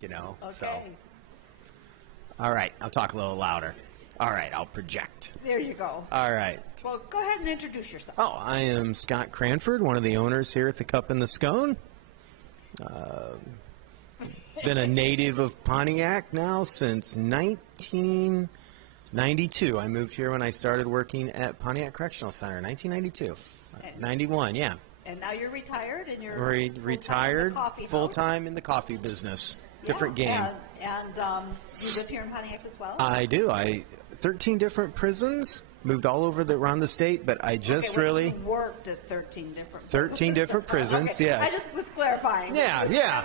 you know. Okay. So. All right, I'll talk a little louder. All right, I'll project. There you go. All right. Well, go ahead and introduce yourself. Oh, I am Scott Cranford, one of the owners here at the Cup and the Scone. Been a native of Pontiac now since 1992. I moved here when I started working at Pontiac Correctional Center, 1992. 91, yeah. And now you're retired, and you're retired, full time in the coffee business. Different game. And you live here in Pontiac as well? I do. 13 different prisons. Moved all over around the state, but I just you worked at 13 different prisons. 13 different prisons, okay. yeah. I just was clarifying. Yeah.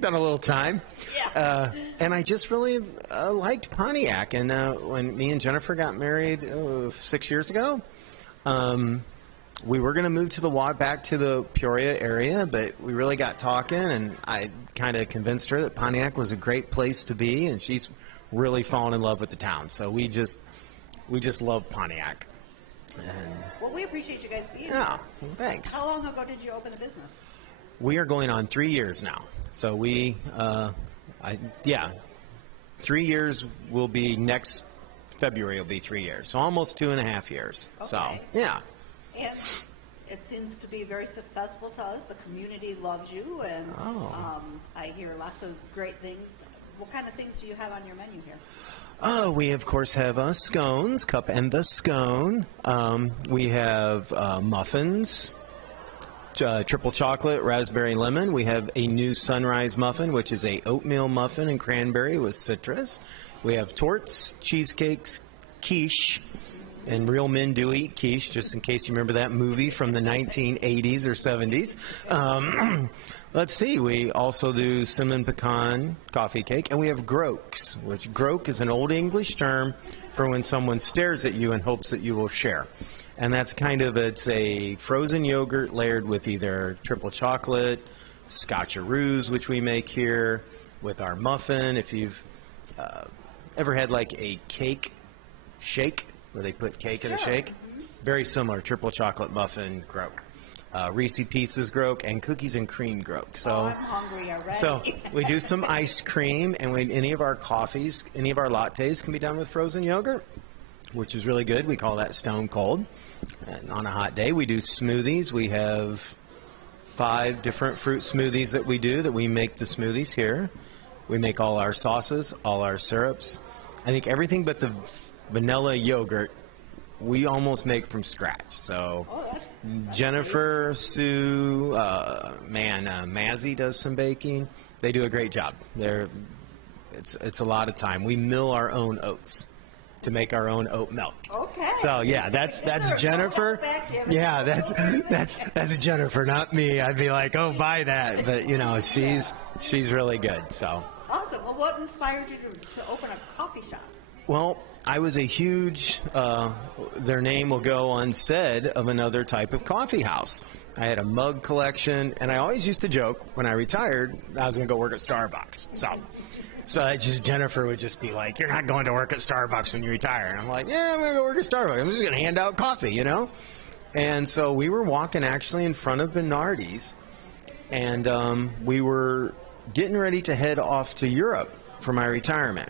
Done a little time. Yeah. And I just really liked Pontiac. And when me and Jennifer got married 6 years ago, we were going to move back to the Peoria area, but we really got talking, and I kind of convinced her that Pontiac was a great place to be, and she's really fallen in love with the town. So we just love Pontiac. Well, we appreciate you guys being here. Yeah, thanks. How long ago did you open the business? We are going on 3 years now. So 3 years will be next February. Will be 3 years. So almost 2.5 years. Okay. So yeah. And it seems to be very successful to us. The community loves you, and I hear lots of great things. What kind of things do you have on your menu here? We, of course, have scones, Cup and the Scone. We have muffins, triple chocolate, raspberry lemon. We have a new sunrise muffin, which is a oatmeal muffin and cranberry with citrus. We have torts, cheesecakes, quiche. And real men do eat quiche, just in case you remember that movie from the 1980s or 70s. Let's see, we also do cinnamon pecan coffee cake, and we have groaks, which groak is an old English term for when someone stares at you and hopes that you will share. And that's it's a frozen yogurt layered with either triple chocolate, scotcheroos, which we make here, with our muffin. If you've ever had like a cake shake, where they put cake in a shake. Very similar, triple chocolate muffin groak. Reese Pieces groak and cookies and cream groak. So, I'm hungry already. So we do some ice cream, and any of our coffees, any of our lattes can be done with frozen yogurt, which is really good. We call that stone cold. And on a hot day, we do smoothies. We have 5 different fruit smoothies that we make the smoothies here. We make all our sauces, all our syrups. I think everything but the vanilla yogurt we almost make from scratch. So Jennifer, Sue, Mazzy does some baking. They do a great job. It's a lot of time. We mill our own oats to make our own oat milk. Okay. So yeah, that's Jennifer. Yeah, that's Jennifer, not me. I'd be like, oh, buy that, but she's really good. So awesome. Well, what inspired you to open a coffee shop? Well, I was a huge, their name will go unsaid, of another type of coffee house. I had a mug collection, and I always used to joke when I retired I was going to go work at Starbucks. So Jennifer would just be like, you're not going to work at Starbucks when you retire. And I'm like, yeah, I'm going to go work at Starbucks. I'm just going to hand out coffee, And so we were walking actually in front of Bernardi's, and we were getting ready to head off to Europe for my retirement.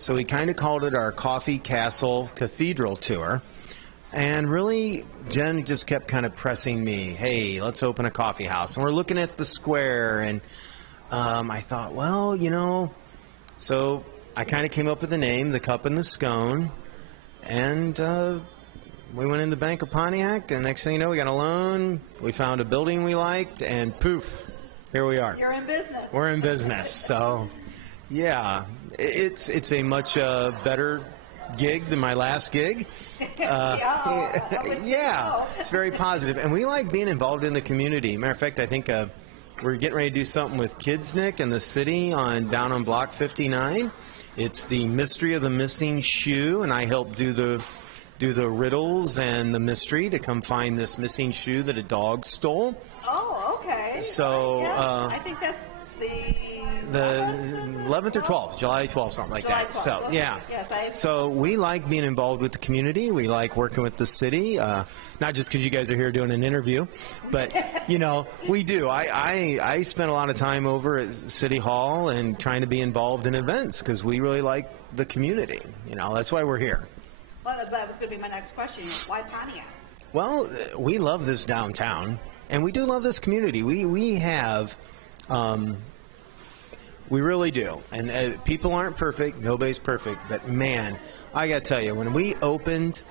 So we kind of called it our Coffee Castle Cathedral Tour. And really, Jen just kept kind of pressing me, hey, let's open a coffee house. And we're looking at the square, and I thought, well, so I kind of came up with the name, the Cup and the Scone. And we went in the Bank of Pontiac, and next thing you know, we got a loan. We found a building we liked, and poof, here we are. You're in business. We're in business. So, yeah. It's a much better gig than my last gig. Yeah, it's very positive. And we like being involved in the community. Matter of fact, I think we're getting ready to do something with Kids Nick in the city down on Block 59. It's the Mystery of the Missing Shoe, and I help do the riddles and the mystery to come find this missing shoe that a dog stole. Oh, okay. So I think that's 11th or 12th, July 12th, something like July that. 12th, So okay. yeah. Yes, So we like being involved with the community. We like working with the city, not just because you guys are here doing an interview, but we do. I spend a lot of time over at City Hall and trying to be involved in events because we really like the community. That's why we're here. Well, that was going to be my next question. Why Pontiac? Well, we love this downtown, and we do love this community. We have. We really do. And people aren't perfect. Nobody's perfect. But, man, I got to tell you, when we opened,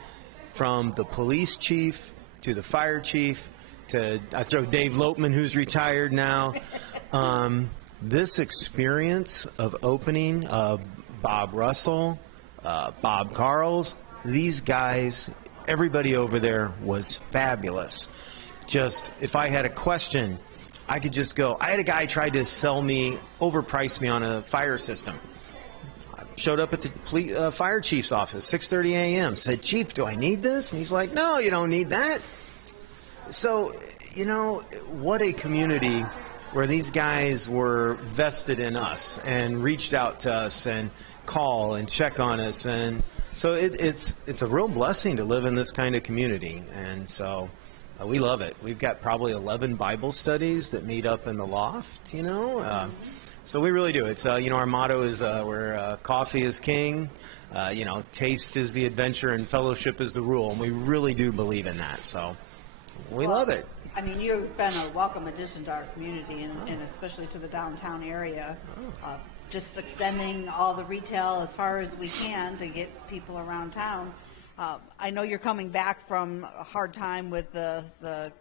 from the police chief to the fire chief to, I throw Dave Lopman, who's retired now, this experience of opening, Bob Russell, Bob Carls, these guys, everybody over there was fabulous. Just, if I had a question, I could just go. I had a guy try to overprice me on a fire system. I showed up at the fire chief's office, 6:30 a.m., said, "Chief, do I need this?" And he's like, "No, you don't need that." So, what a community where these guys were vested in us and reached out to us and call and check on us. And so it's a real blessing to live in this kind of community. And so we love it. We've got probably 11 Bible studies that meet up in the loft, so we really do. It's, our motto is where coffee is king, taste is the adventure, and fellowship is the rule. And we really do believe in that. So we love it. I mean, you've been a welcome addition to our community, and especially to the downtown area. Just extending all the retail as far as we can to get people around town. I know you're coming back from a hard time with the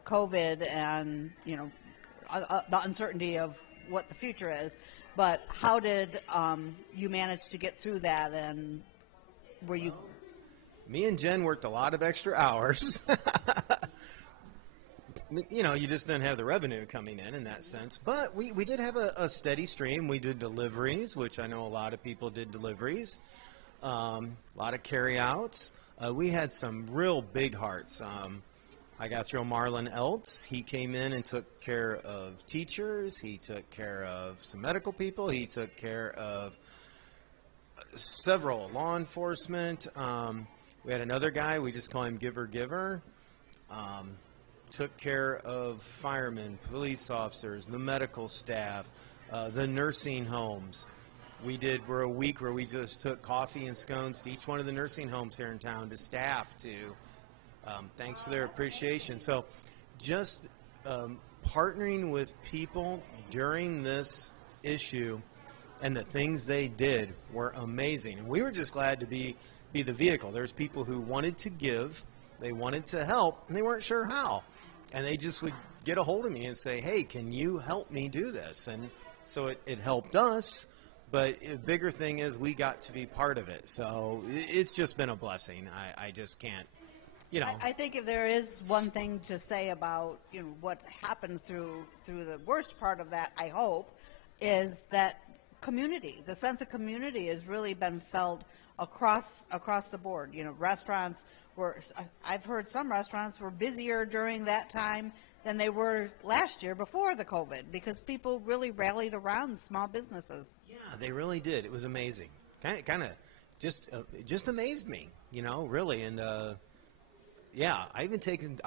COVID and the uncertainty of what the future is. But how did you manage to get through that? And were you? Me and Jen worked a lot of extra hours. You just didn't have the revenue coming in that sense. But we did have a steady stream. We did deliveries, which I know a lot of people did deliveries. A lot of carryouts. We had some real big hearts. I got to throw Marlon Eltz. He came in and took care of teachers. He took care of some medical people. He took care of several law enforcement. We had another guy. We just call him Giver. Took care of firemen, police officers, the medical staff, the nursing homes. We're a week where we just took coffee and scones to each one of the nursing homes here in town to staff thanks for their appreciation. So just partnering with people during this issue and the things they did were amazing. And we were just glad to be the vehicle. There's people who wanted to give, they wanted to help, and they weren't sure how. And they just would get a hold of me and say, "Hey, can you help me do this?" And so it helped us. But a bigger thing is we got to be part of it. So it's just been a blessing. I just can't, I think if there is one thing to say about what happened through the worst part of that, I hope, is that community. The sense of community has really been felt across the board. Restaurants were. I've heard some restaurants were busier during that time than they were last year before the COVID, because people really rallied around small businesses. Yeah, they really did. It was amazing. Kind of just amazed me, really. And I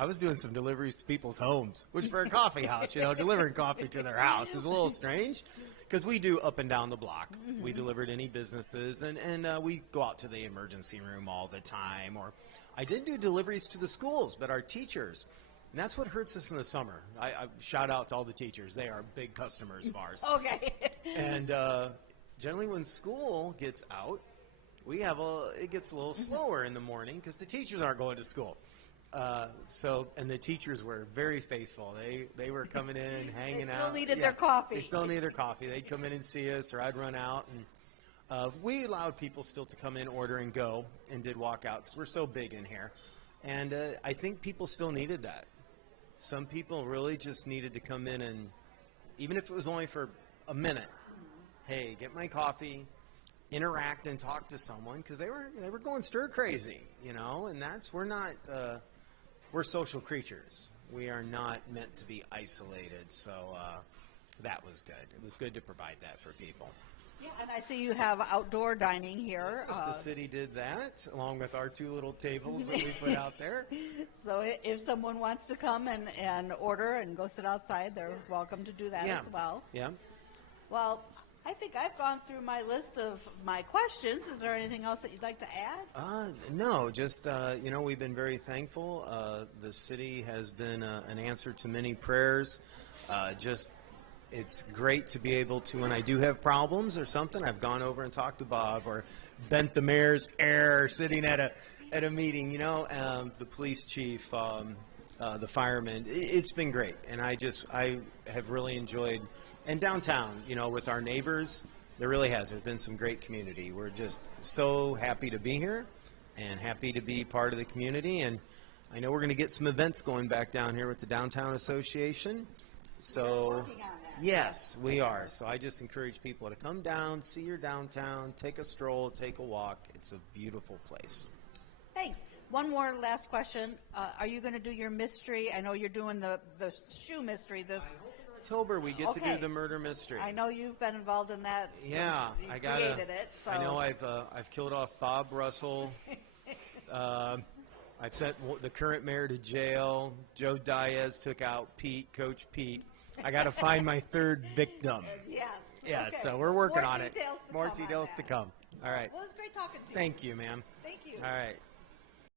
was doing some deliveries to people's homes, which for a coffee house, delivering coffee to their house is a little strange, because we do up and down the block. Mm-hmm. We deliver to any businesses, and we go out to the emergency room all the time. Or I did do deliveries to the schools, but our teachers. And that's what hurts us in the summer. I shout out to all the teachers. They are big customers of ours. Okay. And generally when school gets out, it gets a little slower in the morning because the teachers aren't going to school. And the teachers were very faithful. They were coming in, hanging out. They still needed their coffee. They still needed their coffee. They'd come in and see us, or I'd run out. And we allowed people still to come in, order, and go, and did walk out because we're so big in here. And I think people still needed that. Some people really just needed to come in, and even if it was only for a minute, hey, get my coffee, interact and talk to someone, because they were going stir crazy, and we're social creatures. We are not meant to be isolated, so that was good. It was good to provide that for people. Yeah, and I see you have outdoor dining here. Yes, the city did that, along with our 2 little tables that we put out there. So if someone wants to come and order and go sit outside, they're welcome to do that Yeah. as well. Yeah. Well, I think I've gone through my list of my questions. Is there anything else that you'd like to add? No, just, we've been very thankful. The city has been an answer to many prayers. It's great to be able to, when I do have problems or something, I've gone over and talked to Bob or bent the mayor's ear sitting at a meeting, the police chief, the firemen. It's been great. And I have really enjoyed, and downtown, with our neighbors, there's been some great community. We're just so happy to be here and happy to be part of the community. And I know we're going to get some events going back down here with the Downtown Association. So, yes, we are. So I just encourage people to come down, see your downtown, take a stroll, take a walk. It's a beautiful place. Thanks. One more last question. Are you going to do your mystery? I know you're doing the shoe mystery this October. We get to do the murder mystery. I know you've been involved in that. Yeah, you I created it. So. I know I've killed off Bob Russell. I've sent the current mayor to jail. Joe Diaz took out Coach Pete. I got to find my 3rd victim. Yes. Yeah, Okay. so we're working More on it. details to More come on details that. to come. All right. Well, it was great talking to you. Thank you, ma'am. Thank you. All right.